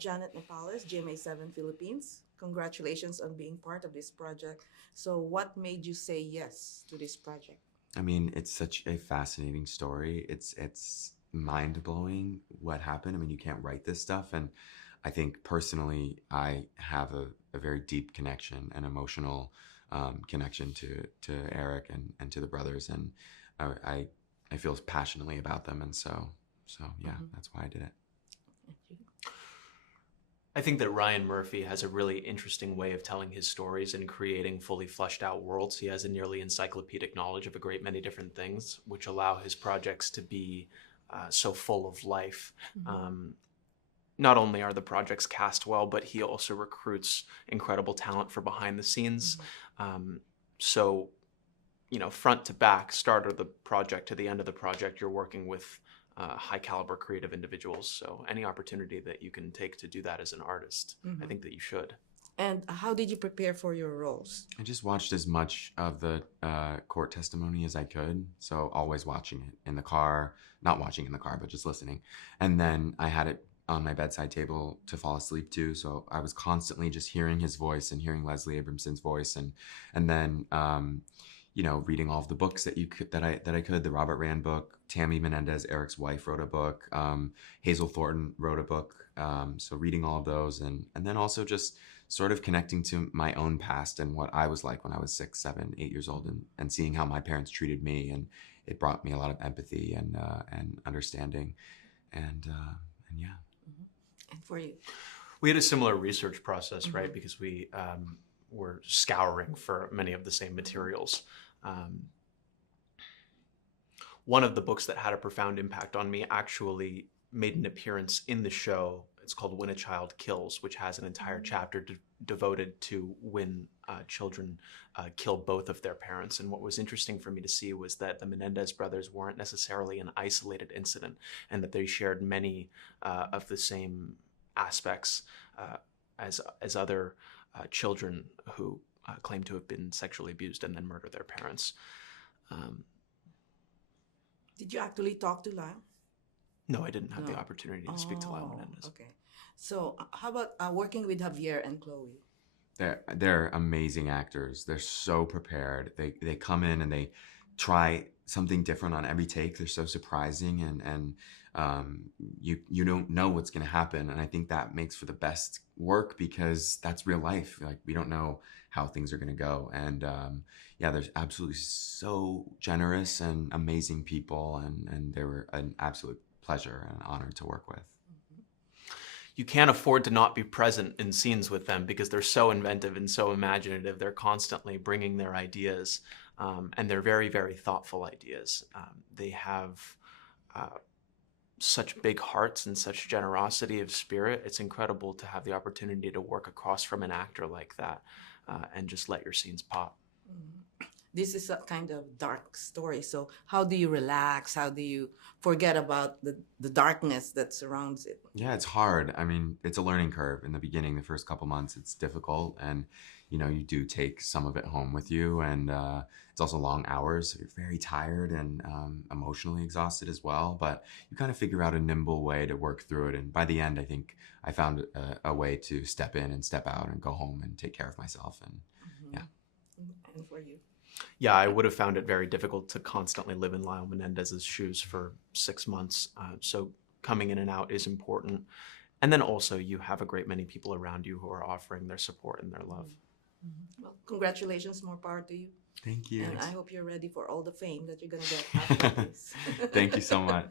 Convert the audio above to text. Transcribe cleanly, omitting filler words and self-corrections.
Janet Nepales, GMA7 Philippines. Congratulations on being part of this project. So, what made you say yes to this project? I mean, it's such a fascinating story. It's mind blowing what happened. I mean, you can't write this stuff, and I think personally, I have a very deep connection, an emotional connection to Eric and to the brothers, and I I feel passionately about them, and so yeah, Mm-hmm. that's why I did it. I think that Ryan Murphy has a really interesting way of telling his stories and creating fully fleshed out worlds. He has a nearly encyclopedic knowledge of a great many different things, which allow his projects to be so full of life. Mm-hmm. Not only are the projects cast well, but he also recruits incredible talent for behind the scenes. So, front to back, start of the project to the end of the project, you're working with high caliber creative individuals. So any opportunity that you can take to do that as an artist, I think that you should. And how did you prepare for your roles? I just watched as much of the court testimony as I could. So always watching it in the car, not watching in the car, but just listening. And then I had it on my bedside table to fall asleep to. So I was constantly just hearing his voice and hearing Leslie Abramson's voice, and then reading all of the books that I could. The Robert Rand book, Tammy Menendez, Eric's wife, wrote a book. Hazel Thornton wrote a book. So reading all of those, and then also just sort of connecting to my own past and what I was like when I was 6, 7, 8 years old, and seeing how my parents treated me, and it brought me a lot of empathy and understanding, and yeah. And for you? We had a similar research process, right? Because we were scouring for many of the same materials. One of the books that had a profound impact on me actually made an appearance in the show. It's called When a Child Kills, which has an entire chapter devoted to when children kill both of their parents. And what was interesting for me to see was that the Menendez brothers weren't necessarily an isolated incident, and that they shared many of the same aspects as other children who claim to have been sexually abused and then murder their parents. Did you actually talk to Lyle? No, I didn't have the No. opportunity to speak to Lyle Menendez. Okay. So, how about working with Javier and Chloe? They're amazing actors. They're so prepared. They come in and they try something different on every take. They're so surprising, and you don't know what's going to happen. And I think that makes for the best work, because that's real life. Like, we don't know how things are going to go. And yeah, they're absolutely so generous and amazing people, and they were an absolute pleasure and an honor to work with. You can't afford to not be present in scenes with them, because they're so inventive and so imaginative. They're constantly bringing their ideas, and they're very, very thoughtful ideas. They have such big hearts and such generosity of spirit. It's incredible to have the opportunity to work across from an actor like that, and just let your scenes pop. This is a kind of dark story. So, how do you relax? How do you forget about the darkness that surrounds it? Yeah, it's hard. I mean, it's a learning curve in the beginning. The first couple months, it's difficult, and you do take some of it home with you, and it's also long hours. So you're very tired and emotionally exhausted as well. But you kind of figure out a nimble way to work through it, and by the end, I think I found a way to step in and step out and go home and take care of myself. And yeah. And for you? Yeah, I would have found it very difficult to constantly live in Lyle Menendez's shoes for 6 months. So coming in and out is important. And then also you have a great many people around you who are offering their support and their love. Well, congratulations, more power to you. Thank you. And I hope you're ready for all the fame that you're going to get after this. Thank you so much.